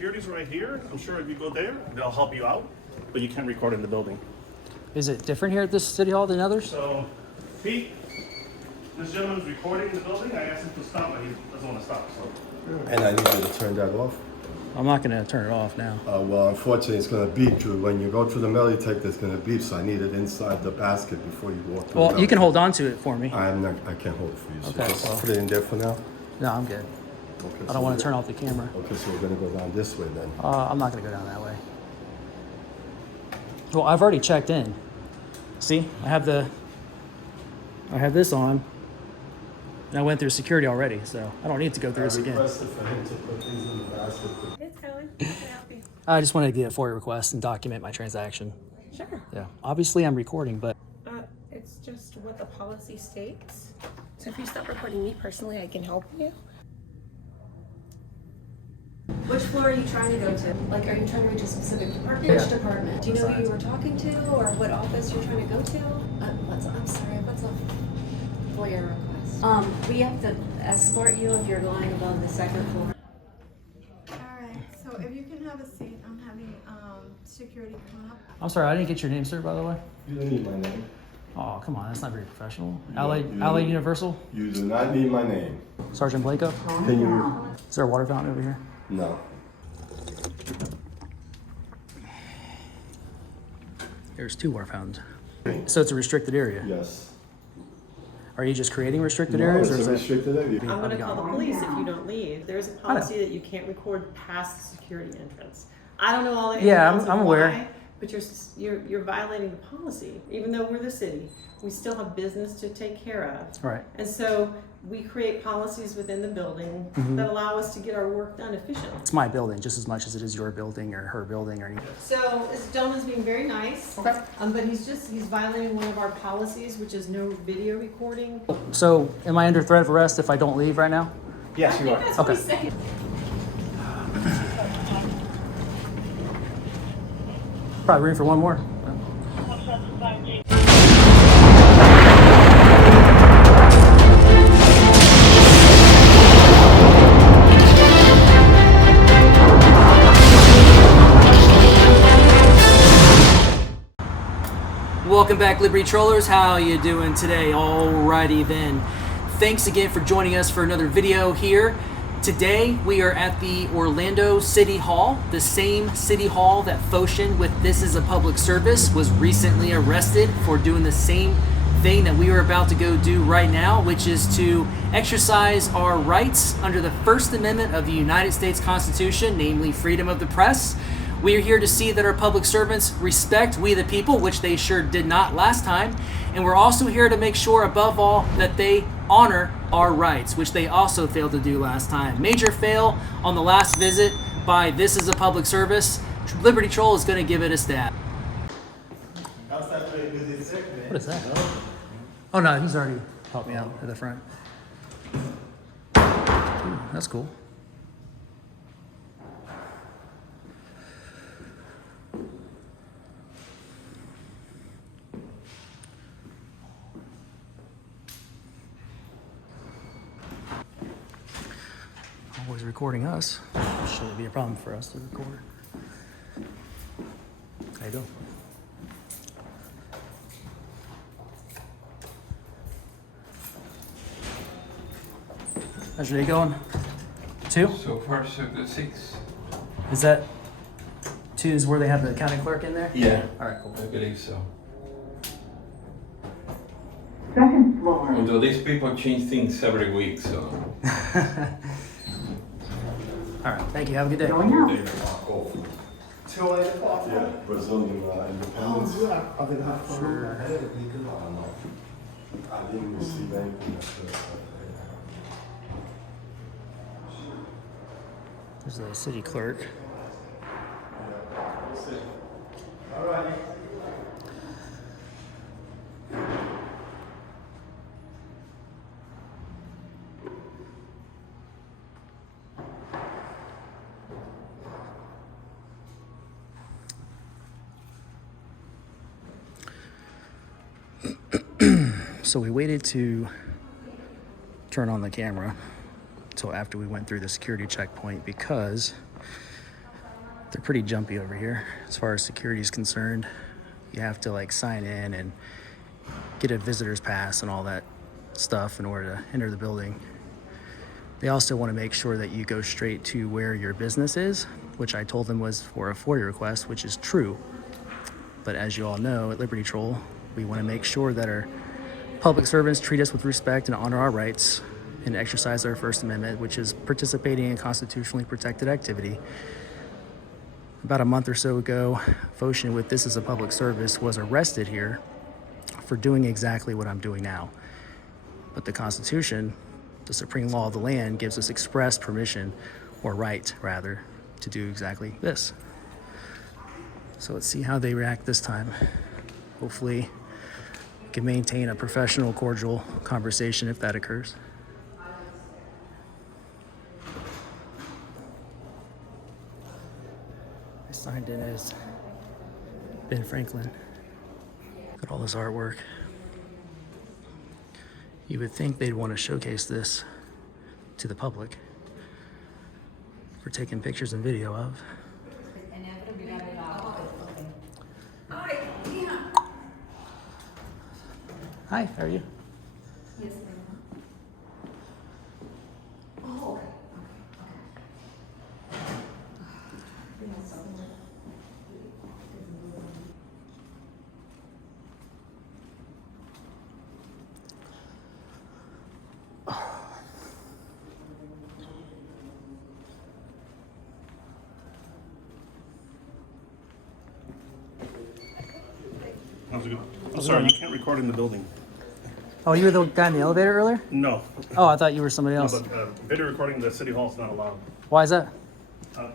security's right here. I'm sure if you go there, they'll help you out, but you can't record in the building. Is it different here at this city hall than others? So, Pete, this gentleman's recording in the building. I asked him to stop, but he doesn't want to stop, so. And I need you to turn that off. I'm not going to turn it off now. Well, unfortunately, it's going to beep, Drew. When you go through the mail you take, it's going to beep, so I need it inside the basket before you walk through. Well, you can hold on to it for me. I can't hold it for you, so Okay, just well. put it in there for now. No, I'm good. Okay, I don't want to turn off the camera. Okay, so we're going to go down this way then. I'm not going to go down that way. Well, I've already checked in. See, I have this on, and I went through security already, so I don't need to go through this again. I requested for him to put things in the basket. It's going. Can I help you? I just wanted to get a FOIA request and document my transaction. Sure. Yeah, obviously I'm recording, but It's just what the policy states. So if you stop recording me personally, I can help you. Which floor are you trying to go to? Like, are you trying to reach a specific department? Yeah. Which department? Do you know who you were talking to, or what office you're trying to go to? I'm sorry, what's a FOIA request? We have to escort you if you're going above the second floor. Alright, so if you can have a seat, I'm having security come up. I'm sorry, I didn't get your name, sir, by the way. You don't need my name. Oh, come on, that's not very professional. You LA don't. Universal? You do not need my name. Sergeant Blanco? Can you? Is there a water fountain over here? No. There's 2 water fountains. So it's a restricted area? Yes. Are you just creating restricted No, areas? it's Or is a it? restricted area. I'm gonna call the police if you don't leave. There's a I know. policy that you can't record past the security entrance. I don't know all the ins Yeah, and outs of I'm aware. why, but you're violating the policy. Even though we're the city, we still have business to take care of. Right. And so we create policies within the building that allow us to get our work done efficiently. It's my building just as much as it is your building or her building or anything. So this gentleman's being very nice. Okay. But he's violating one of our policies, which is no video recording. So am I under threat of arrest if I don't leave right now? Yes, you are. That's what Okay. he's saying. Probably room for one more. Welcome back, Liberty Trollers. How you doing today? Alrighty then. Thanks again for joining us for another video here. Today we are at the Orlando City Hall, the same City Hall that Foshin with This Is a Public Service was recently arrested for doing the same thing that we are about to go do right now, which is to exercise our rights under the First Amendment of the United States Constitution, namely freedom of the press. We are here to see that our public servants respect we the people, which they sure did not last time. And we're also here to make sure, above all, that they honor our rights, which they also failed to do last time. Major fail on the last visit by This Is a Public Service. Liberty Troll is going to give it a stab. What is that? Oh no, he's already helped me out at the front. Ooh, that's cool. Always recording us. Shouldn't be a problem for us to record. How you doing? How's your day going? 2? So far, so good. 6. Is that 2 is where they have the county clerk in there? Yeah, All right, cool. I believe so. Second floor. Although these people change things every week, so. All right, thank you. Have a good day. Going out. Till 8 o'clock? Yeah, Brazilian independence. Sure. I didn't receive anything. There's the city clerk. All right. So we waited to turn on the camera until after we went through the security checkpoint because They're pretty jumpy over here as far as security is concerned. You have to like sign in and get a visitor's pass and all that stuff in order to enter the building. They also want to make sure that you go straight to where your business is, which I told them was for a FOIA request, which is true. But as you all know, at Liberty Troll, we want to make sure that our public servants treat us with respect and honor our rights and exercise our First Amendment, which is participating in constitutionally protected activity. About a month or so ago, Foshin with This Is a Public Service was arrested here for doing exactly what I'm doing now. But the Constitution, the supreme law of the land, gives us express permission, or right rather, to do exactly this. So let's see how they react this time. Hopefully we can maintain a professional, cordial conversation if that occurs. I signed in as Ben Franklin. Look at all this artwork. You would think they'd want to showcase this to the public for taking pictures and video of. Hi, how are you? Yes, ma'am. Oh, okay. How's it going? I'm sorry, you can't record in the building. Oh, you were the guy in the elevator earlier? No. Oh, I thought you were somebody else. No, but video recording in the city hall is not allowed. Why is that?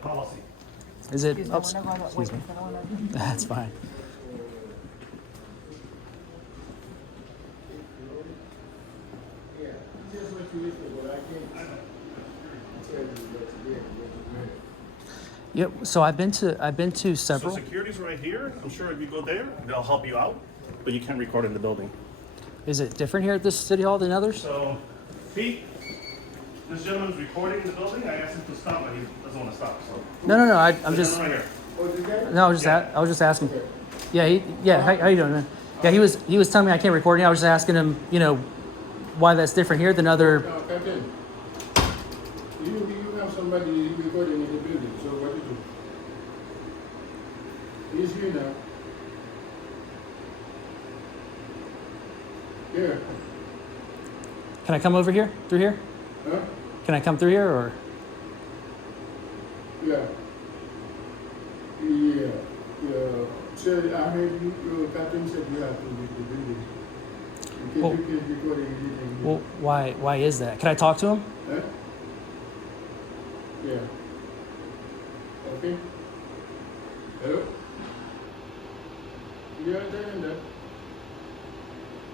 Policy. Is it? Oops. Excuse me. That's fine. Yep. So I've been to several. So security's right here. I'm sure if you go there, they'll help you out, but you can't record in the building. Is it different here at this city hall than others? So, Pete, this gentleman's recording in the building. I asked him to stop, but he doesn't want to stop. So. No. I'm just. Right here. No, I was just asking. Yeah. How you doing, man? Yeah, he was telling me I can't record. I was just asking him, why that's different here than other. No, Captain. You have somebody recording in the building. So what do you do? He's here now. Here. Can I come over here? Through here? Huh? Can I come through here or? Yeah. So I heard you, Captain said you have to leave the building. You Well- can't record anything. Well, why is that? Can I talk to him? Huh? Yeah. Okay. Hello? You understand that?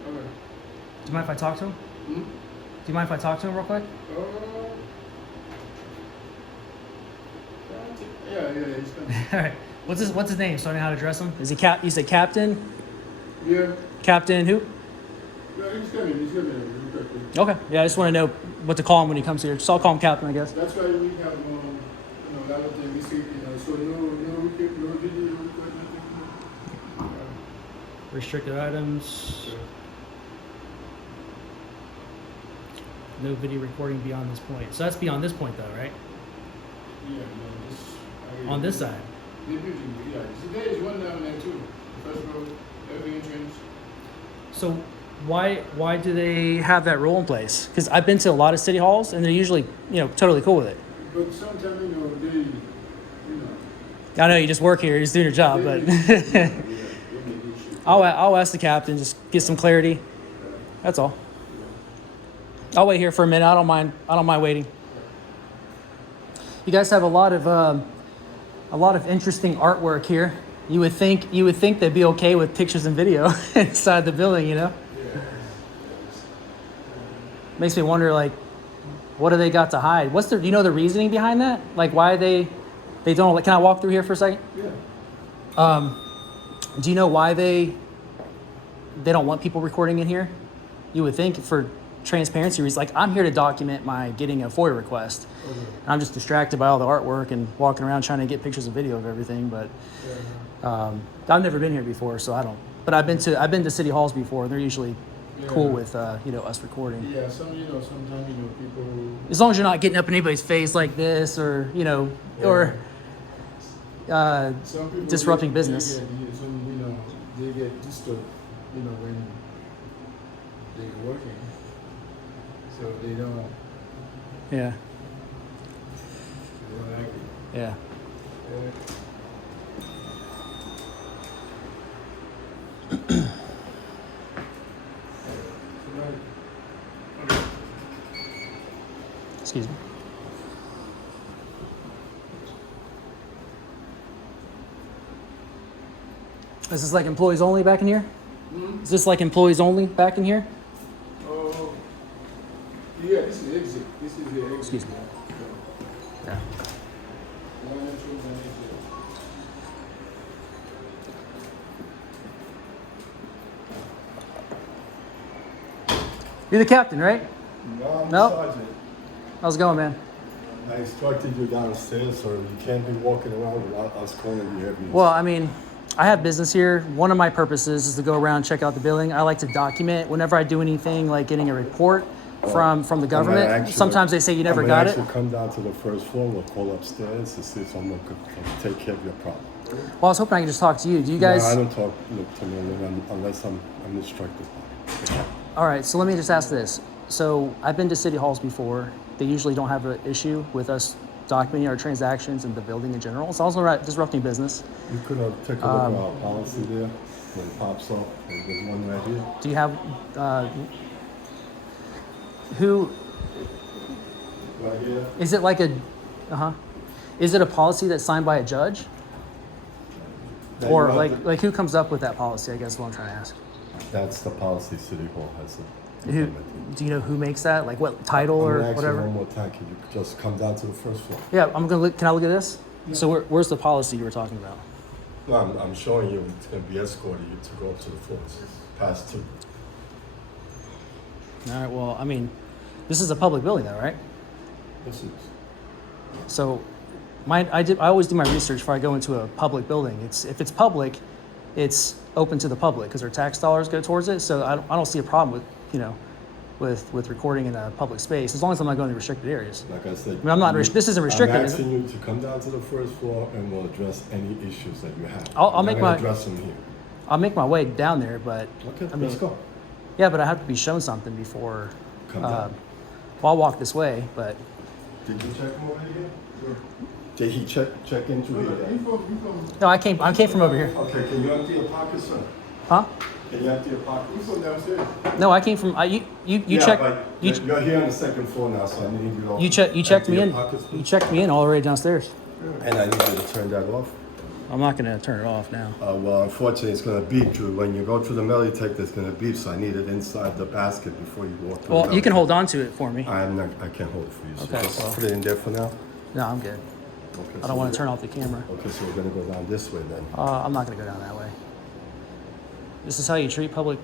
Okay. Do you mind if I talk to him? Hmm? Do you mind if I talk to him real quick? Yeah, he's coming. All right. What's his name? So I know how to address him. Is he You said Captain? Yeah. Captain who? Yeah, he's coming. Okay. Yeah, I just want to know what to call him when he comes here. So I'll call him Captain, I guess. That's why we have a lot of things, so no video recording. Restricted items. No video recording beyond this point. So that's beyond this point, though, right? Yeah, no, On this side. The building, yeah. See, there is one down there too. First row, every entrance. So why do they have that rule in place? Because I've been to a lot of city halls, and they're usually, totally cool with it. But sometimes, I know you just work here, you're just doing your job, but I'll ask the captain, just get some clarity. That's all. I'll wait here for a minute. I don't mind waiting. You guys have a lot of interesting artwork here. You would think they'd be okay with pictures and video inside the building, Makes me wonder, what do they got to hide? Do you know the reasoning behind that? Why they don't? Can I walk through here for a second? Yeah. Do you know why they don't want people recording in here? You would think for transparency reasons. Like, I'm here to document my getting a FOIA request. I'm just distracted by all the artwork and walking around trying to get pictures and video of everything. But I've never been here before, so I don't. But I've been to city halls before, and they're usually cool with us recording. Yeah, sometimes people. As long as you're not getting up in anybody's face like this, or or Some people disrupting business. They get disturbed, when they're working. So they don't Yeah. like it. Yeah. Excuse me. Is this like employees only back in here? Is this like employees only back in here? Oh, yeah, this is exit. This is the exit. Excuse me. Yeah. One entrance and exit. You're the captain, right? No, I'm No? the sergeant. How's it going, man? I instructed you downstairs, so you can't be walking around without us calling you every. Well, I mean, I have business here. One of my purposes is to go around and check out the building. I like to document whenever I do anything, like getting a report from the government. Actually, Sometimes they say you never got it. Come down to the first floor. We'll call upstairs to see if someone could take care of your problem. Well, I was hoping I could just talk to you. Do you guys? No, I don't talk to me unless I'm instructed. All right, so let me just ask this. So I've been to city halls before. They usually don't have an issue with us documenting our transactions and the building in general. It's also not disrupting business. You could take a look at our policy there when it pops up. There's one right here. Do you have who? Right here. Is it like a? Is it a policy that's signed by a judge? Or like who comes up with that policy? I guess is what I'm trying to ask. That's the policy City Hall has. Who, do you know who makes that? Like what title or whatever? One more time. Can you just come down to the first floor? Yeah, I'm gonna look. Can I look at this? Yeah. So where's the policy you were talking about? No, I'm showing you. It's going to be escorting you to go up to the floors. Past 2. All right. Well, I mean, this is a public building, though, right? This is. So, I always do my research before I go into a public building. If it's public, it's open to the public because their tax dollars go towards it. So I don't see a problem with with recording in a public space as long as I'm not going to restricted areas. Like I said, I mean, I'm not. This isn't restricted. I'm Is asking it? you to come down to the first floor and we'll address any issues that you have. I'll make my address them here. I'll make my way down there, but Okay, I mean, let's go. Yeah, but I have to be shown something before. Come down. Well, I'll walk this way, but. Did you check him over here? Sure. Did he check into here? No, I came from over here. Okay, can you empty your pocket, sir? Huh? Can you empty your pocket? You from downstairs? No, I came from. You yeah, checked. But you're here on the second floor now, so I need you to. You checked me in. Pockets, You checked me in all the way downstairs. And I need you to turn that off. I'm not going to turn it off now. Well, unfortunately, it's going to beep, Drew. When you go through the metal detector, it's going to beep, so I need it inside the basket before you walk through. Well, you can hold on to it for me. I can't hold it for you. So Okay, just well. put it in there for now. No, I'm good. Okay, I don't want to turn off the camera. Okay, so we're going to go down this way then. I'm not going to go down that way. This is how you treat members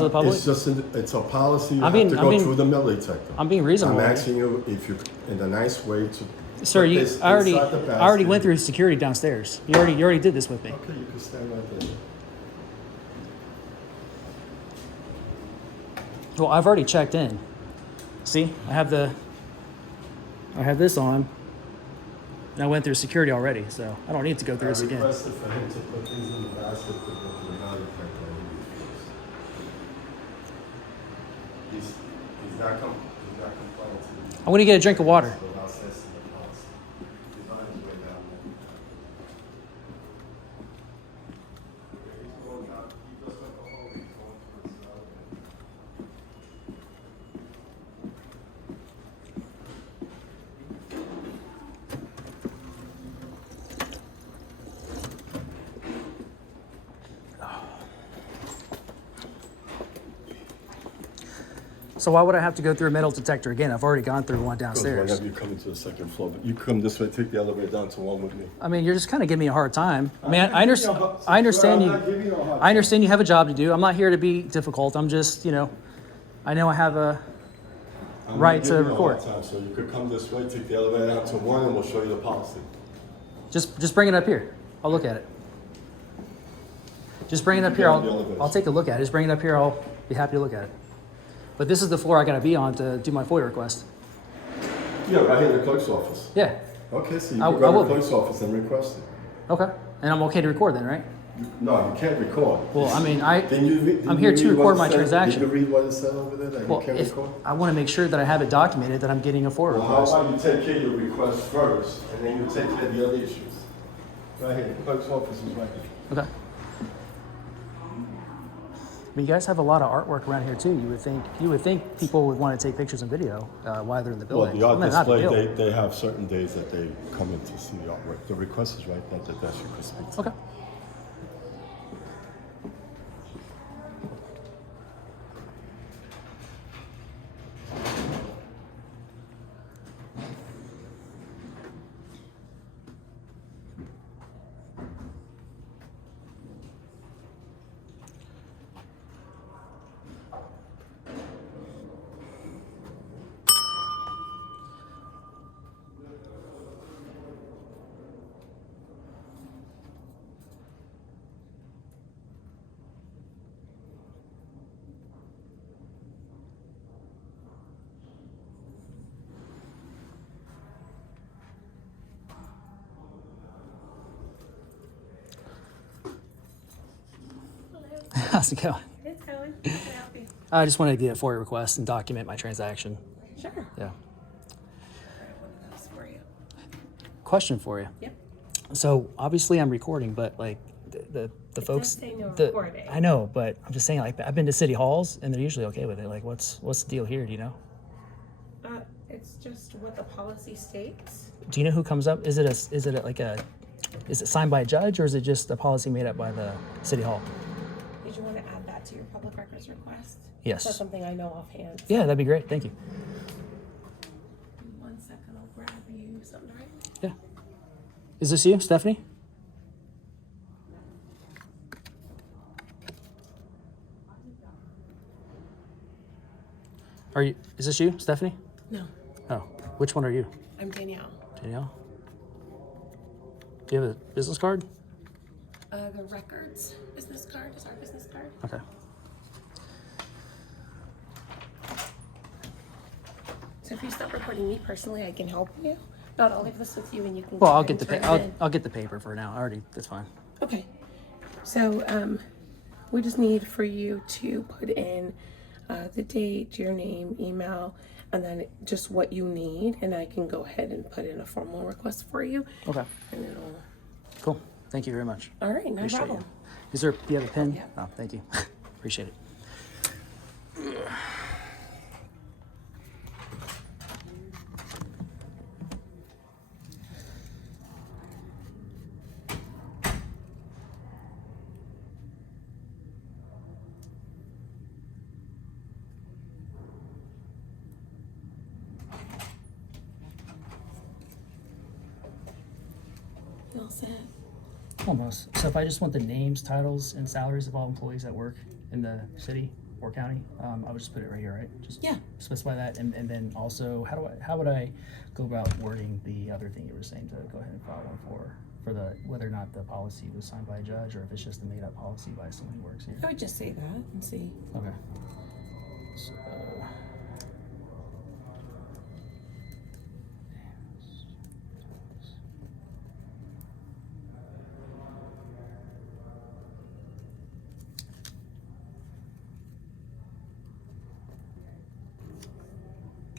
of the public? It's just it's a policy. You I'm have being- to I'm go being- through the metal detector. I'm being reasonable. I'm asking you if you, in a nice way, to. Sir, put this I already inside the basket. went through security downstairs. You already did this with me. Okay, you can stand right there. Well, I've already checked in. See, I have this on. And I went through security already, so I don't need to go through this I again. requested for him to put things in the basket to go to the metal detector. He's not compliant to the. I'm going to get a drink of water. So why would I have to go through a metal detector again? I've already gone through one downstairs. Whenever you come into the second floor, but you come this way, take the elevator down to 1 with me. I mean, you're just kind of giving me a hard time. I mean, I understand you. I understand you have a job to do. I'm not here to be difficult. I'm just, I know I have a I'm right gonna to give you a hard record. time, so you could come this way, take the elevator out to 1, and we'll show you the policy. Just bring it up here. I'll look at it. Just bring it up here. I'll take a look at it. Just bring it up here. I'll be happy to look at it. But this is the floor I gotta be on to do my FOIA request. Yeah, right here in the clerk's office. Yeah. Okay, so you I can go will to the be. clerk's office and request it. Okay. And I'm okay to record then, right? No, you can't record. Well, I mean, I'm here to record my transaction. Did you read what it said over there that Well, you can't if record? I want to make sure that I have it documented that I'm getting a FOIA Well, how request. about you take care of your request first, and then you take care of the other issues? Right here, the clerk's office is right here. Okay. But you guys have a lot of artwork around here too. You would think people would want to take pictures and video while they're in the Well, building. the art I mean, not a big display, deal. they have certain days that they come in to see the artwork. The request is right there, that you could speak to. Okay. How's it going? It's going. How can I help you? I just wanted to get a FOIA request and document my transaction. Sure. Yeah. One of those for you. Question for you. Yep. So obviously I'm recording, but like the It folks. does say no the- recording. I know, but I'm just saying, like, I've been to city halls and they're usually okay with it. Like, what's the deal here? Do you know? It's just what the policy states. Do you know who comes up? Is it signed by a judge, or is it just a policy made up by the city hall? Did you want to add that to your public records request? Yes. That's something I know offhand. Yeah, that'd be great. Thank you. 1 second, I'll grab you something, right? Yeah. Is this you, Stephanie? Is this you, Stephanie? No, Oh, which one are you? I'm Danielle. Danielle? Do you have a business card? The records business card is our business card. Okay. So if you stop recording me personally, I can help you. Not, I'll leave this with you and you can. Well, go I'll ahead get and the turn it in. I'll get the paper for now. That's fine. Okay. So we just need for you to put in the date, your name, email, and then just what you need, and I can go ahead and put in a formal request for you. Okay. And it'll. Cool. Thank you very much. All right, no Appreciate problem. you. Do you have a pen? Yeah. Oh, thank you. Appreciate it. You all set? Almost. So if I just want the names, titles, and salaries of all employees that work in the city or county, I would just put it right here, right? Just Yeah. specify that, and then also, how would I go about wording the other thing you were saying to go ahead and file one for the whether or not the policy was signed by a judge or if it's just a made up policy by someone who works here. I would just say that and see. Okay. So.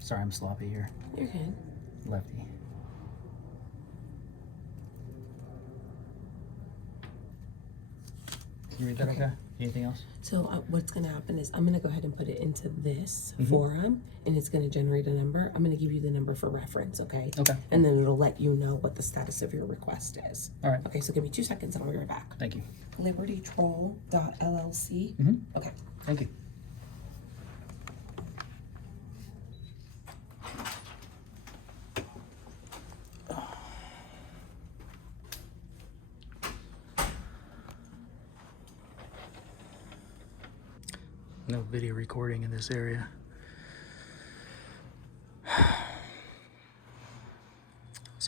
Sorry, I'm sloppy here. You're good. Lefty. Can you read that okay? Anything else? So what's going to happen is I'm going to go ahead and put it into this forum, and it's going to generate a number. I'm going to give you the number for reference, okay? Okay. And then it'll let you know what the status of your request is. All right. Okay, so give me 2 seconds and I'll be right back. Thank you. LibertyTroll.llc. Okay. Thank you. No video recording in this area.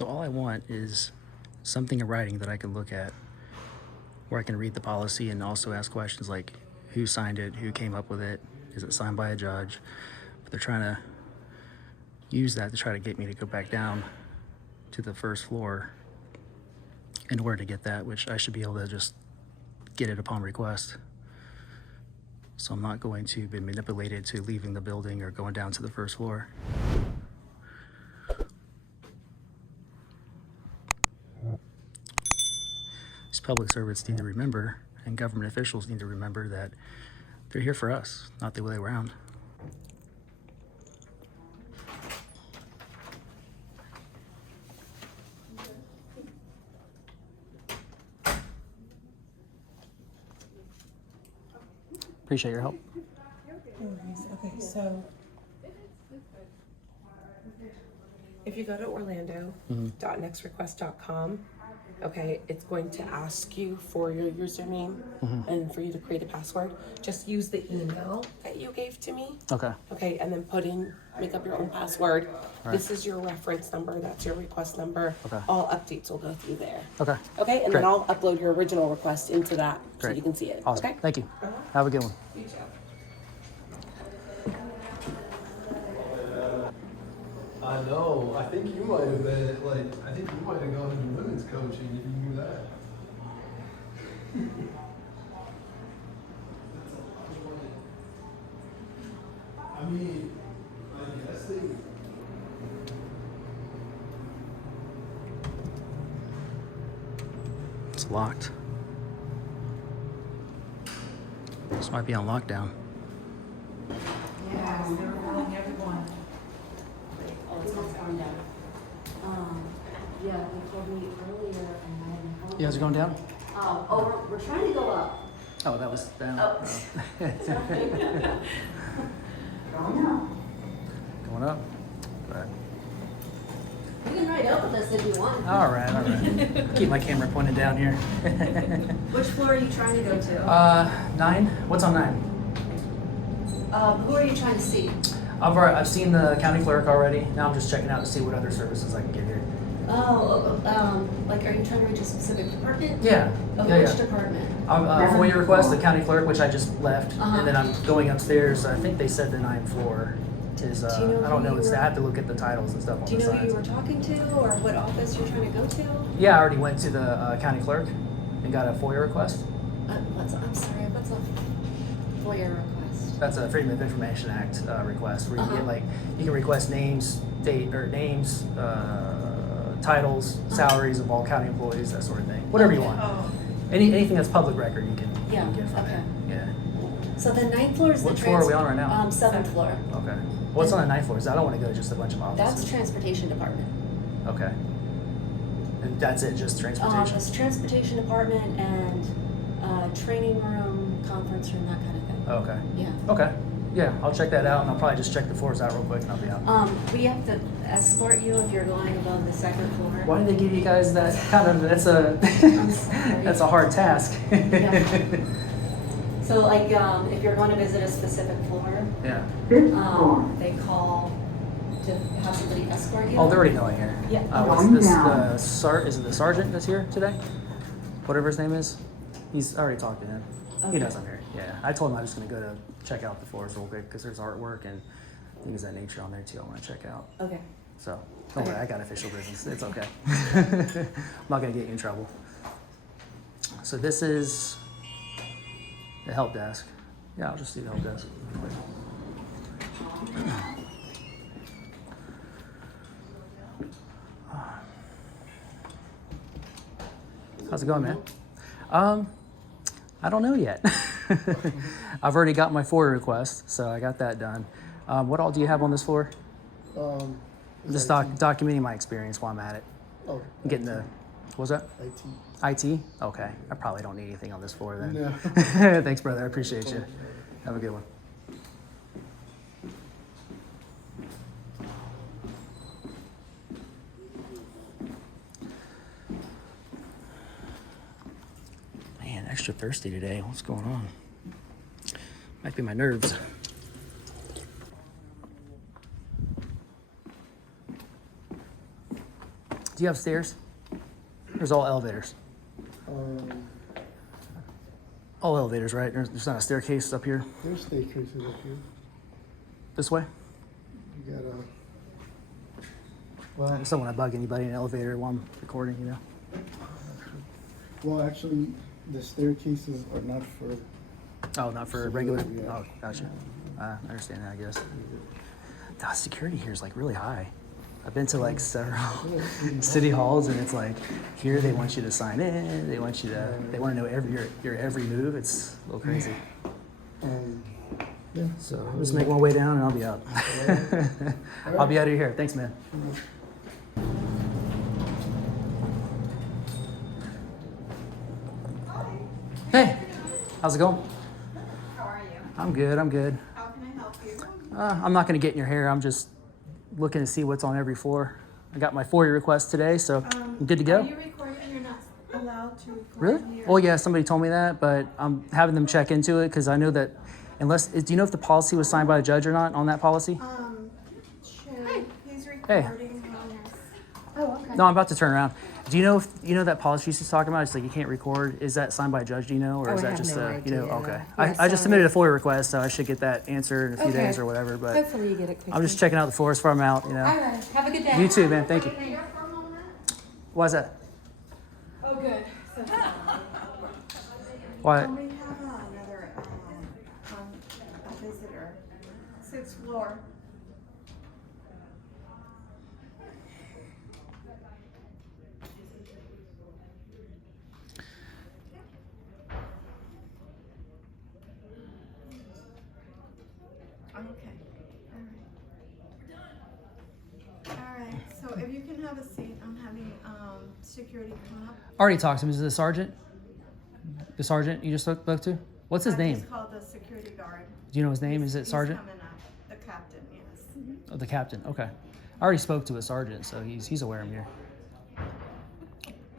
So all I want is something in writing that I can look at, where I can read the policy and also ask questions like who signed it, who came up with it, is it signed by a judge? But they're trying to use that to try to get me to go back down to the first floor in order to get that, which I should be able to just get it upon request. So I'm not going to be manipulated to leaving the building or going down to the first floor. These public servants need to remember, and government officials need to remember, that they're here for us, not the other way around. Appreciate your help. Okay, so if you go to orlando.nextrequest.com, okay, it's going to ask you for your username and for you to create a password. Just use the email that you gave to me. Okay. Okay, and then make up your own password. Right. This is your reference number, that's your request number. Okay. All updates will go through there. Okay. Okay, and Great. then I'll upload your original request into that so Great. you can see it. Awesome. Okay? Thank you. Have a good one. You too. I know. I think you might have been I think you might have gone into women's coaching if you knew that. I mean, I guess they. It's locked. This might be on lockdown. Yeah, they were calling everyone. Oh, it's not going down. Yeah, they told me earlier and I hadn't called. You guys are going down? We're trying to go up. Oh, that was down. Oh. Going up. Going up. Right. You can ride up with us if you want. All right, all right. Keep my camera pointed down here. Which floor are you trying to go to? 9? What's on 9? Who are you trying to see? I've seen the county clerk already. Now I'm just checking out to see what other services I can get here. Like, are you trying to reach a specific department? Yeah. Of Yeah, which yeah. department? FOIA request, the county clerk, which I just left, Uh-huh. and then I'm going upstairs. I think they said the 9th floor is. Do you know I don't who know. you I were- have to look at the titles and stuff on Do you the know who sides. you were talking to or what office you're trying to go to? Yeah, I already went to the county clerk and got a FOIA request. I'm sorry, what's a FOIA request? That's a Freedom of Information Act request, where you Uh-huh. get you can request names, titles, salaries of all county employees, that sort of thing. Whatever you Okay. want. Anything that's public record, you can Yeah, get from okay. it. Yeah. So the 9th floor is What the floor are we on right now? 7th floor. Okay. What's on the 9th floor? I don't want to go to just a bunch of offices. That's transportation department. Okay. And that's it, just transportation? It's transportation department and training room, conference room, that kind of thing. Okay. Yeah. Okay. Yeah, I'll check that out, and I'll probably just check the floors out real quick, and I'll be out. We have to escort you if you're going above the 2nd floor. Why did they give you guys that kind of, that's a, sorry. that's a hard task. Yeah. So if you're going to visit a specific floor, Yeah. they call to have somebody escort you. Oh, they're already knowing here. Yeah. What's this, is it the sergeant that's here today? Whatever his name is? He's I already talked to him. Okay. He knows I'm here. Yeah. I told him I was going to go to check out the floors real quick because there's artwork and things of that nature on there too I want to check out. Okay. So, don't worry, I got official business. It's okay. I'm not going to get you in trouble. So this is the help desk. Yeah, I'll just do the help desk. How's it going, man? I don't know yet. I've already got my FOIA request, so I got that done. What all do you have on this floor? Just documenting my experience while I'm at it. Oh, Getting the, what was that? IT. IT? Okay. I probably don't need anything on this floor then. No. Thanks, brother. I appreciate you. Have a good one. Man, extra thirsty today. What's going on? Might be my nerves. Do Do you have stairs? There's all elevators. All elevators, right? There's not a staircase up here. There's staircases up here. This way? You got Well, I just don't want to bug anybody in an elevator while I'm recording, you know. well, actually, the staircases are not for. Oh, not for regular? Yeah. Oh, gotcha. I understand that, I guess. The security here is like really high. I've been to like several city halls, and it's like here they want you to sign in. They want to know your every move. It's a little crazy. Yeah. So I'll just make one way down, and I'll be out. I'll be out of here. Thanks, man. Hey, how's it going? How are you? I'm good. I'm good. How can I help you? I'm not going to get in your hair. I'm just looking to see what's on every floor. I got my FOIA request today, so I'm good to go. Are you recording? You're not allowed to record Really? here. Well, yeah, somebody told me that, but I'm having them check into it because I know that do you know if the policy was signed by a judge or not on that policy? Sure. He's recording on us. Oh, okay. No, I'm about to turn around. Do you know if that policy she's talking about? It's like you can't record. Is that signed by a judge? Do you know, or is that just okay? I just submitted a FOIA request, so I should get that answered in a few days or whatever. But Hopefully you get it quickly. I'm just checking out the floors before I'm out. You know. All right. Have a good day. You too, man. Thank you. Here for a moment. Why is that? Oh, good. So, Why? we have another a visitor. 6th floor. Okay. All right. So if you can have a seat, I'm having security come up. Already talked to him. Is it the sergeant? The sergeant you just spoke to? What's his name? He's called the security guard. Do you know his name? Is it sergeant? He's coming up. The captain, yes. Oh, the captain. Okay. I already spoke to a sergeant, so he's aware I'm here.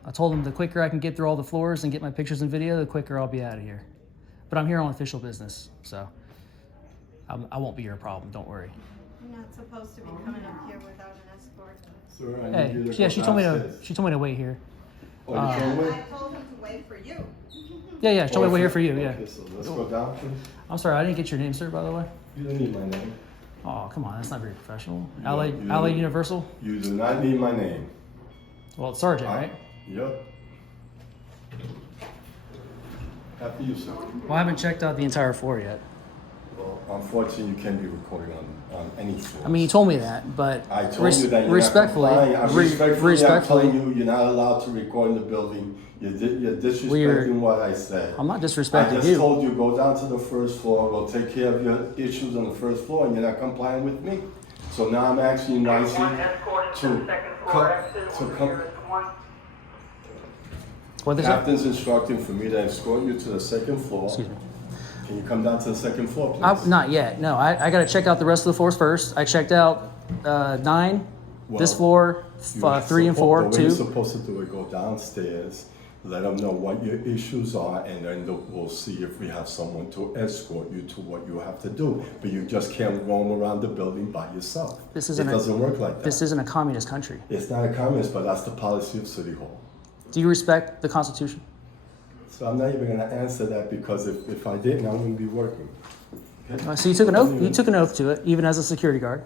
I told him the quicker I can get through all the floors and get my pictures and video, the quicker I'll be out of here. But I'm here on official business, so I won't be your problem. Don't worry. You're not supposed to be coming up here without an escort. Sir, I Hey, need you to yeah, go she told me to. downstairs. She told me to wait here. Oh, you told me? I told him to wait for you. Yeah, she told me to wait here for you. Yeah. Okay, so let's go down, please. I'm sorry, I didn't get your name, sir. By the way. You don't need my name. Oh, come on, that's not very professional. You LA don't- you don't- Universal. You do not need my name. Well, it's sergeant, right? Yep. After you, sir. Well, I haven't checked out the entire floor yet. Well, unfortunately, you can't be recording on any floor. I mean, you told me that, but I told you that you're respectfully, not complying. I'm respectfully, I'm telling respectfully, you, you're not allowed to record in the building. You're disrespecting what I said. I'm not I disrespecting just you. told you, go down to the first floor, we'll take care of your issues on the first floor, and you're not complying with me. So now I'm asking you nicely to come. What is it? Captain's instructing for me to escort you to the second floor. Excuse me. Can you come down to the second floor, please? Not yet. No, I got to check out the rest of the floors first. I checked out 9, this Well, floor, You're 3 and 4, The way 2. you're supposed to do it, go downstairs, let them know what your issues are, and then we'll see if we have someone to escort you to what you have to do. But you just can't roam around the building by yourself. This It isn't doesn't work like that. This isn't a communist country. It's not a communist, but that's the policy of City Hall. Do you respect the Constitution? So I'm not even gonna answer that because if I didn't, I wouldn't be working. Okay? So you took an oath. You took an oath to it, even as a security guard.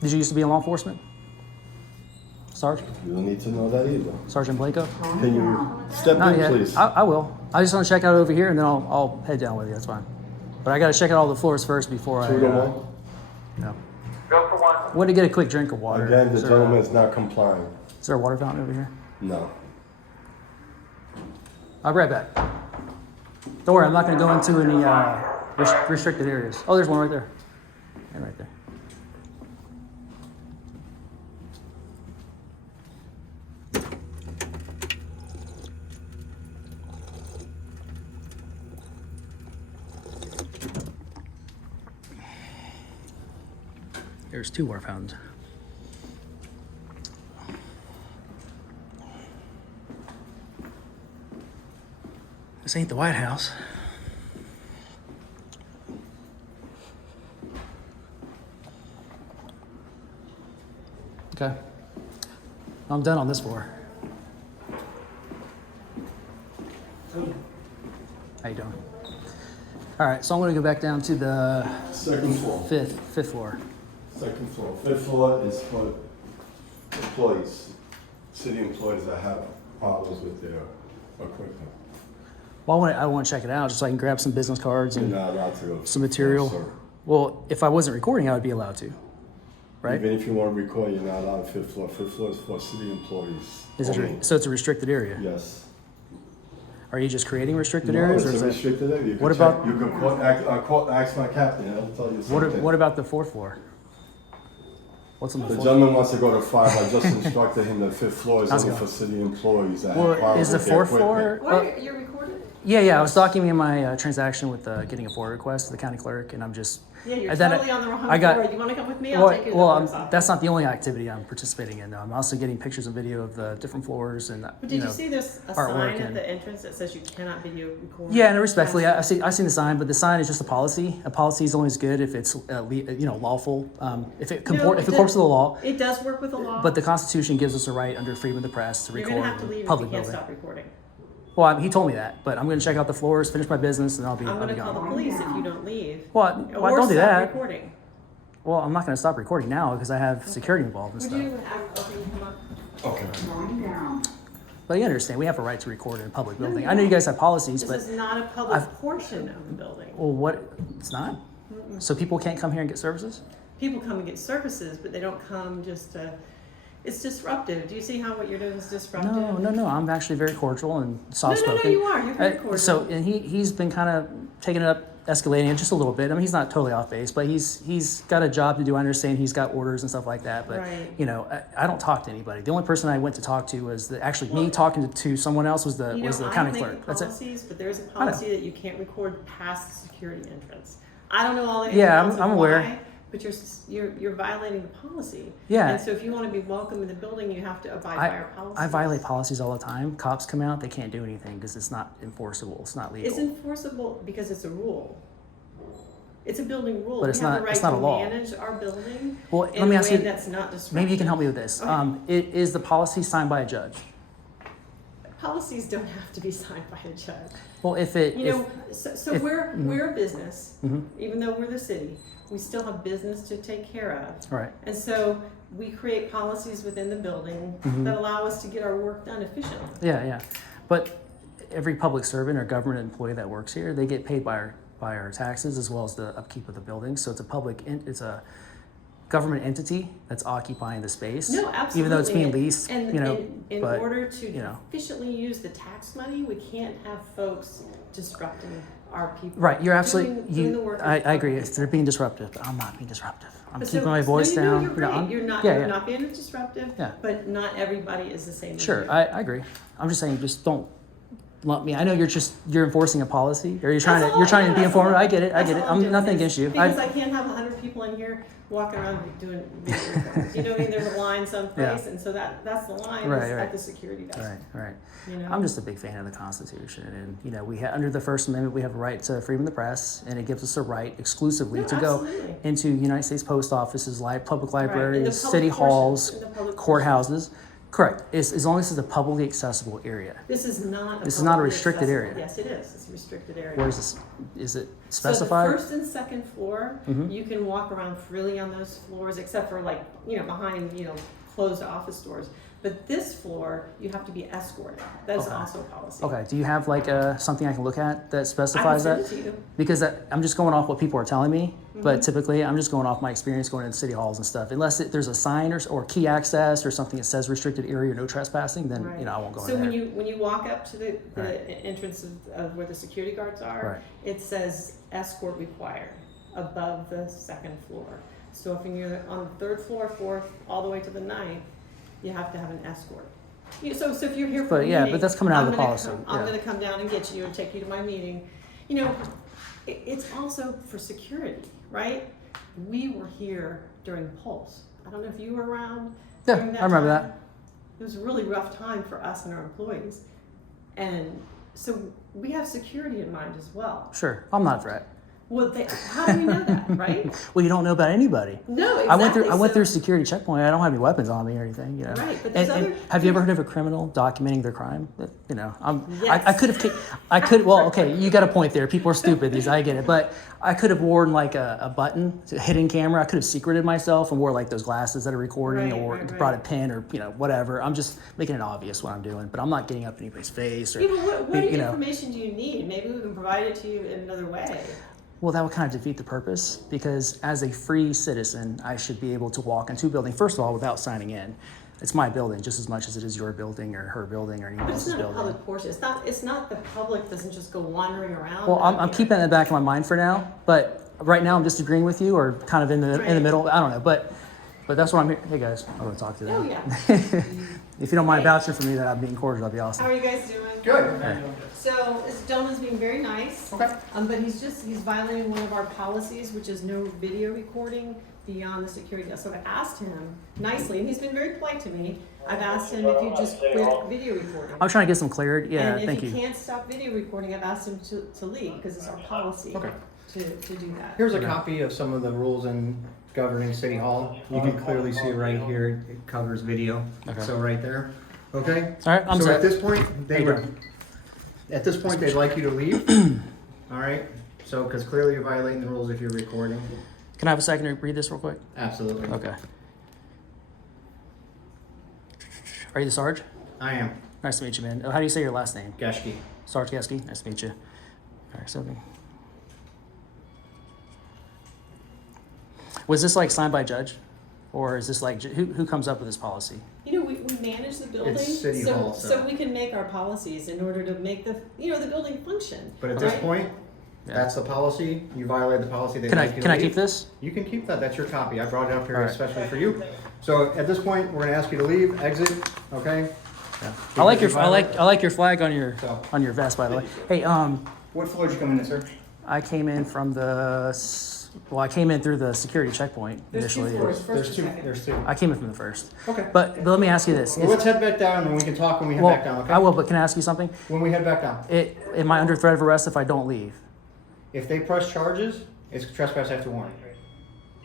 Did you used to be in law enforcement, Sergeant? You don't need to know that either. Sergeant Blanco? Can you step Not in, yet. please? I will. I just want to check out over here, and then I'll head down with you. That's fine. But I got to check out all the floors first before I. 2 to 1. No. Go for one. Want to get a quick drink of water? Again, the Is there, gentleman is not complying. Is there a water fountain over here? No. I'll be right back. Don't worry, I'm not going to go into any restricted areas. Oh, there's one right there. And right there. There's 2 water fountains. This ain't the White House. Okay. I'm done on this floor. How you doing? All right, so I'm going to go back down to the Second floor. fifth floor. Second floor. Fifth floor is for employees, city employees that have problems with their equipment. Well, I want to check it out just so I can grab some business cards You're and not allowed to go. some material. No, sir. Well, if I wasn't recording, I would be allowed to, right? Even if you want to record, you're not allowed fifth floor. Fifth floor is for city employees. Is it only. so it's a restricted area? Yes. Are you just creating restricted No, areas? it's Or is a it, restricted area. You What can check- about- You can ask my captain, he'll tell you something. what about the fourth floor? What's on the The fourth? gentleman wants to go to 5. I just instructed him that fifth floor is How's it only for going? city employees that Well, have problems is the with their fourth equipment. floor? What, you're recording? Yeah. I was documenting my transaction with getting a FOIA request to the county clerk, and I'm just. Yeah, you're and then totally on the wrong I got- floor. You want to come with me? I'll take you to the clerk's office. that's not the only activity I'm participating in. Though. I'm also getting pictures and video of the different floors and. But did you see there's a artwork sign at and- the entrance that says you cannot video record? Yeah, and respectfully, I've seen the sign, but the sign is just a policy. A policy is only as good if it's lawful, if it conforms to the law. It does work with the law. But the Constitution gives us a right under freedom of the press to you're record going to have to leave if you public can't building. stop recording. Well, he told me that, but I'm going to check out the floors, finish my business, and I'll be I'm going to call the gone. police if you don't leave. Well, Or don't do stop that. recording. Well, I'm not going to stop recording now because I have security involved and Would stuff. you have okay, come up? Okay. Slowing down. But you understand, we have a right to record in a public building. I know you guys have policies, This but is not a public portion of the building. well, what? It's not. So people can't come here and get services. People come and get services, but they don't come just to. It's disruptive. Do you see how what you're doing is disruptive? No. I'm actually very cordial and soft spoken. No, you are. You're very cordial. So, and he's been kind of taking it up, escalating it just a little bit. I mean, he's not totally off base, but he's got a job to do. I understand he's got orders and stuff like that. But Right. I don't talk to anybody. The only person I went to talk to was me talking to someone else was the county clerk. That's it. Policies, but there's a policy that you can't record past the security entrance. I don't know all the Yeah, ins and outs I'm of aware. why, but you're violating the policy. Yeah. And so if you want to be welcome in the building, you have to abide by our policies. I violate policies all the time. Cops come out, they can't do anything because it's not enforceable. It's not legal. It's enforceable because it's a rule. It's a building rule. But it's we have not- the right it's not to a law. manage our building Well, in let me a ask way you- that's not disruptive. Maybe you can help me with this. Okay. Is the policy signed by a judge? Policies don't have to be signed by a judge. Well, if it, You know, so if- we're a business, Mhm. even though we're the city, we still have business to take care of. Right. And so we create policies within the building Mhm. that allow us to get our work done efficiently. Yeah. But every public servant or government employee that works here, they get paid by our taxes as well as the upkeep of the building. So it's it's a government entity that's occupying the space. No, absolutely. Even though it's being leased, And in but, order to you know. efficiently use the tax money, we can't have folks disrupting our people. Right, you're absolutely, doing the work. I of agree, people. they're being disruptive, but I'm not being disruptive. I'm But keeping so- my voice no, down. You're You know, great. I'm- You're not. yeah, You're yeah. not being disruptive. Yeah. But not everybody is the same. as Sure, you. I agree. I'm just saying, just don't lump me. I know you're enforcing a policy, or you're trying to be That's informative. all. I get it. That's all I'm doing nothing is- against you. Because I can't have 100 people in here walking around doing video recordings. You know what I mean? There's a line someplace, and so that's the line is Right. at the security desk. Right. You know? I'm just a big fan of the Constitution, and we under the First Amendment we have a right to freedom of the press, and it gives us a right exclusively to go absolutely. into United States post offices, public Right. In the libraries, public city portion, halls, in the public courthouses. Correct. As long as it's a publicly accessible area. This is not. This is not a publicly restricted accessible- area. Yes, it is. It's a restricted area. Where is this? Is it specified? So the first and second floor, Mhm. you can walk around freely on those floors, except for behind closed office doors. But this floor, you have to be escorted. That is Okay. also a policy. Okay. Do you have something I can look at that I can specifies send that? it to you. Because I'm just going off what people are telling me, Mm-hmm. but typically I'm just going off my experience going into city halls and stuff. Unless there's a sign or key access or something that says restricted area or no trespassing, then Right. I won't go So in there. when you walk up to the Right. entrance of where the security guards are, Right. it says escort required above the second floor. So if you're on the third floor, fourth, all the way to the ninth, you have to have an escort. So if you're here for But a yeah, meeting, but that's coming out of I'm the gonna policy, I'm yeah. going to come down and get you and take you to my meeting. It's also for security, right? We were here during Pulse. I don't know if you were around. Yeah, during I remember time. that. It was a really rough time for us and our employees. And so we have security in mind as well. Sure, I'm not a threat. Well, how do we know that, right? Well, you don't know about anybody. No, exactly. I went so- through a security checkpoint. I don't have any weapons on me or anything, you know. Right, but there's other- have you ever heard of a criminal documenting their crime? You know, Yes. I could. Well, okay, you got a point there. People are stupid. I get it, but I could have worn like a button, a hidden camera. I could have secreted myself and wore like those glasses that are recording, or brought a pen, or whatever. I'm just making it obvious what I'm doing, but I'm not getting up in anybody's face or. What information do you need? Maybe we can provide it to you in another way. Well, that would kind of defeat the purpose, because as a free citizen, I should be able to walk into a building, first of all, without signing in. It's my building just as much as it is your building or her building or anyone But it's else's not a building. public portion. It's not the public doesn't just go wandering around. Well, I'm keeping it in the back of my mind for now, but right now I'm disagreeing with you, or kind of in the middle. I don't know, but that's what I'm here. Hey guys, I want to talk to them. Oh yeah. If you don't mind vouching for me that I'm being cordial, that'd be awesome. How are you guys doing? Good. Hey. So this gentleman's being very nice. Okay. But he's violating one of our policies, which is no video recording beyond the security desk. So I asked him nicely, and he's been very polite to me. I've asked him if you just quit video recording. I'm trying to get some clarity. Yeah, And thank if you. he can't stop video recording, I've asked him to leave, because it's our policy Okay. to do that. Here's a copy of some of the rules in governing City Hall. You can clearly see right here, it covers video. Okay. So right there, okay? All right, I'm So set. at this point, they'd like you to leave, all right? So, because clearly you're violating the rules if you're recording. Can I have a second to read this real quick? Absolutely. Okay. Are you the Sarge? I am. Nice to meet you, man. Oh, how do you say your last name? Geschke. Sarge Geske. Nice to meet you. All right, so was this like signed by judge, or is this like who comes up with this policy? You know, we manage the building, It's City Hall, so we can make our policies in order to make the building function. But at this right? point, that's the policy. You violated the policy. They'd Can like you to I leave. keep this? You can keep that. That's your copy. I brought it up here All right. especially for you. So at this point, we're gonna ask you to leave, exit, okay? Yeah. I like your flag on your vest, by the way. Hey, What floor did you come in at, sir? I came in from I came in through the security checkpoint There's two initially. floors, first There's and two. second. There's two. I came in from the first. Okay. But let me ask you this. Well, let's head back down and we can talk when we head Well, back down, okay? I will, but can I ask you something? When we head back down. Am I under threat of arrest if I don't leave? If they press charges, it's trespass after warning.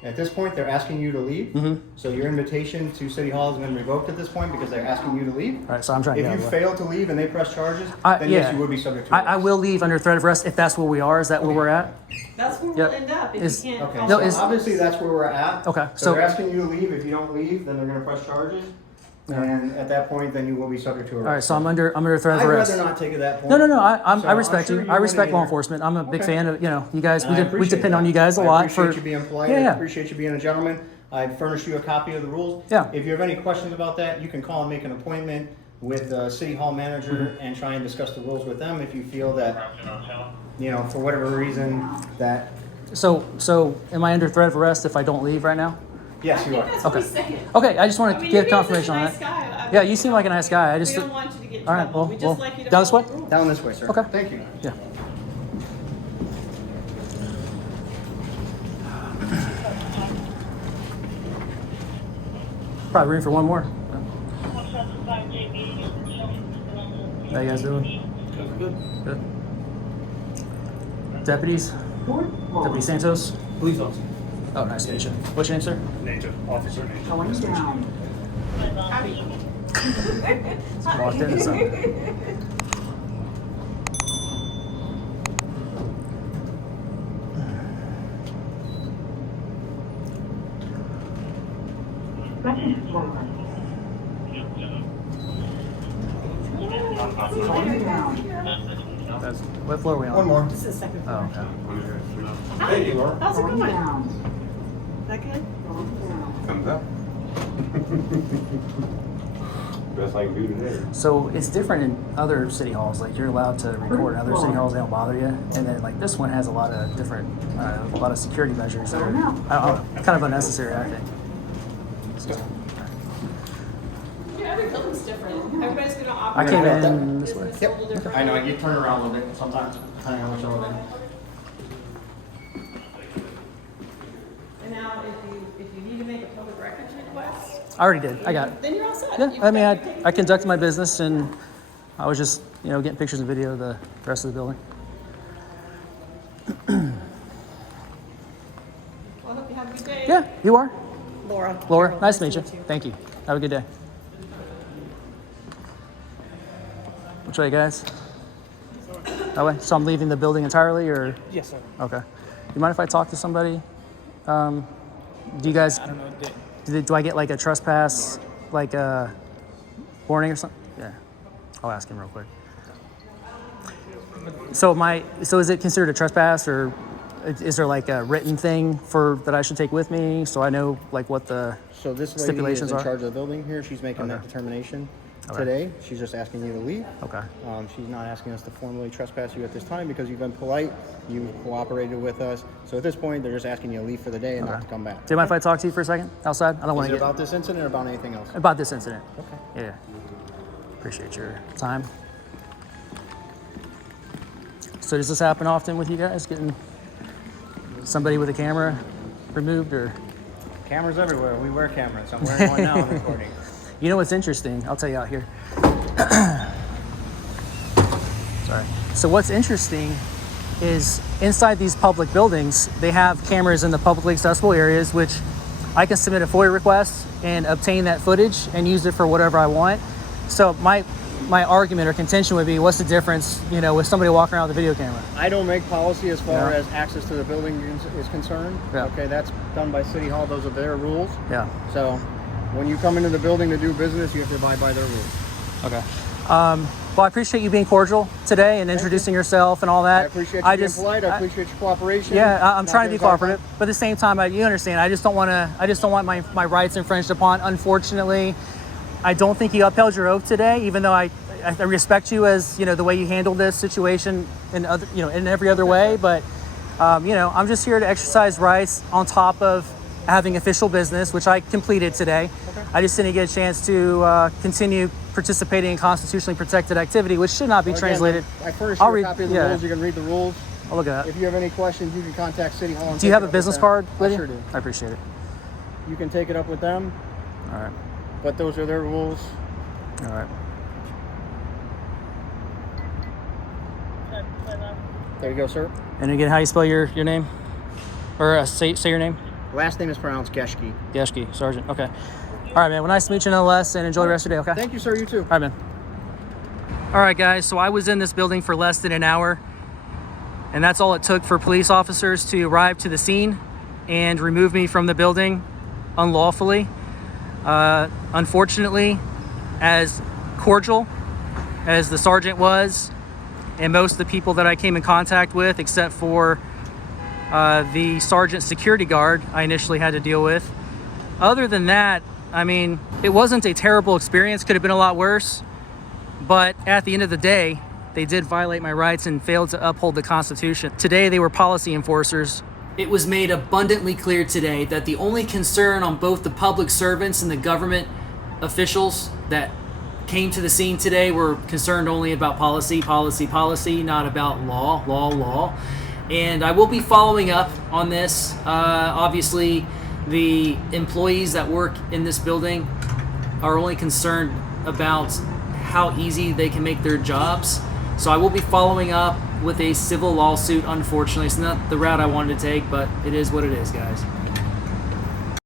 At this point, they're asking you to leave. Mm-hmm. So your invitation to City Hall has been revoked at this point because they're asking you to leave. All right, so I'm trying to If get you out of the way. fail to leave and they press charges, I- then yeah. yes, you would be subject to arrest. I will leave under threat of arrest if that's where we are. Is that where we're at? That's where Yep. we'll end up if Is- you can't. Okay, follow No, so is- obviously that's where we're at. Okay, So so they're asking you to leave. If you don't leave, then they're gonna press charges. And at that point, then you will be subject to arrest. all right, so I'm under threat of I'd arrest. rather not take it that point. No. I So respect I'm sure you. you're I respect winning law here. enforcement. I'm a big Okay. fan of you guys. And I We appreciate depend on that. you guys a I lot appreciate for. you being polite. Yeah, I yeah. appreciate you being a gentleman. I furnished you a copy of the rules. Yeah. If you have any questions about that, you can call and make an appointment with the City Hall manager and try and discuss the rules with them if you feel that, for whatever reason, that, So am I under threat of arrest if I don't leave right now? yes, you are. That's what Okay. he's saying. Okay, I just want I to mean, get you're confirmation on such a that. nice guy. Yeah, you seem like a nice guy. I just. We don't want you to get in All right, trouble. well, We just like you to down this follow way? the rules. Down this way, sir. Okay. Thank you. Yeah. Probably room for one more. How you guys doing? Good. Deputies? Deputy Santos? Police officer. Oh, nice to meet you. What's your name, sir? Nature, officer nature. Going down. Walked in, so. Second floor. Going down. What floor are we on? One more. This is the second Oh, floor. okay. Hey, you are. How's it Going going? down. That good? Going down. Thumbs up. Best I can do today. So it's different in other city halls. Like you're allowed to record in other city halls; they don't bother you. And then like this one has a lot of different, a lot of security measures that are, I don't know, kind of unnecessary, I think. Yeah, every building's different. Everybody's gonna I operate. came their in this way. business a little different. I know, you turn around a little bit sometimes, depending on which elevator. And now, if you need to make a public records request, I already did. I got it. then you're all set. Yeah, You've I mean, got everything. I conducted my business, and I was just, getting pictures and video of the rest of the building. Yeah, you are. Laura. Laura, Carroll, nice to meet you. Thank you. Have a good day. Which way, guys? That way? So I'm leaving the building entirely, or? Yes, sir. Okay. You mind if I talk to somebody? Do you guys, I don't know. do I get like a trespass, like a warning or something? Yeah. I'll ask him real quick. So is it considered a trespass, or is there like a written thing that I should take with me so I know like what the So this lady is stipulations in are? charge of the building here. She's making that Okay. determination Okay. today. She's just asking you to leave. Okay. She's not asking us to formally trespass you at this time because you've been polite, you've cooperated with us. So at this point, they're just asking you to leave for the day and not to come back. Do you mind if I talk to you for a second outside? I don't want Is to it get about this incident or about anything else? about this incident. Okay. Yeah. Appreciate your time. So does this happen often with you guys, getting somebody with a camera removed, or? Cameras everywhere. We wear cameras. I'm wearing one now. I'm recording. You know what's interesting? I'll tell you out here. Sorry. So what's interesting is inside these public buildings, they have cameras in the publicly accessible areas, which I can submit a FOIA request and obtain that footage and use it for whatever I want. So my argument or contention would be, what's the difference, with somebody walking around with a video camera? I don't make policy as far Yeah. as access to the building is concerned. Yeah. Okay, that's done by City Hall. Those are their rules. Yeah. So when you come into the building to do business, you have to abide by their rules. Okay. Well, I appreciate you being cordial today and introducing yourself and all that. I appreciate you being polite. I appreciate your cooperation. Yeah, I'm Not trying to be being cooperative, but at the same time, you understand. I just don't want my rights infringed upon. Unfortunately, I don't think you upheld your oath today, even though I respect you as the way you handled this situation in other in every other way. But I'm just here to exercise rights on top of having official business, which I completed today. Okay. I just didn't get a chance to continue participating in constitutionally protected activity, which should not be translated. I furnished you a copy of the rules. You can read the rules. I'll look at it. If you have any questions, you can contact City Hall. And do you have a business card with you? I sure do. I appreciate it. You can take it up with them. All right. But those are their rules. All right. There you go, sir. And again, how you spell your name? Or say your name? Last name is pronounced Geschke. Geschke, Sergeant. Okay. All right, man. Well, nice to meet you nonetheless, and enjoy the rest of your day, okay? Thank you, sir. You too. All right, man. All right, guys. So I was in this building for less than an hour, and that's all it took for police officers to arrive to the scene and remove me from the building unlawfully. Unfortunately, as cordial as the sergeant was, and most of the people that I came in contact with, except for the sergeant security guard I initially had to deal with. Other than that, I mean, it wasn't a terrible experience. Could have been a lot worse. But at the end of the day, they did violate my rights and failed to uphold the Constitution. Today, they were policy enforcers. It was made abundantly clear today that the only concern on both the public servants and the government officials that came to the scene today were concerned only about policy, not about law. And I will be following up on this. Obviously, the employees that work in this building are only concerned about how easy they can make their jobs. So I will be following up with a civil lawsuit. Unfortunately, it's not the route I wanted to take, but it is what it is, guys.